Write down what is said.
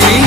me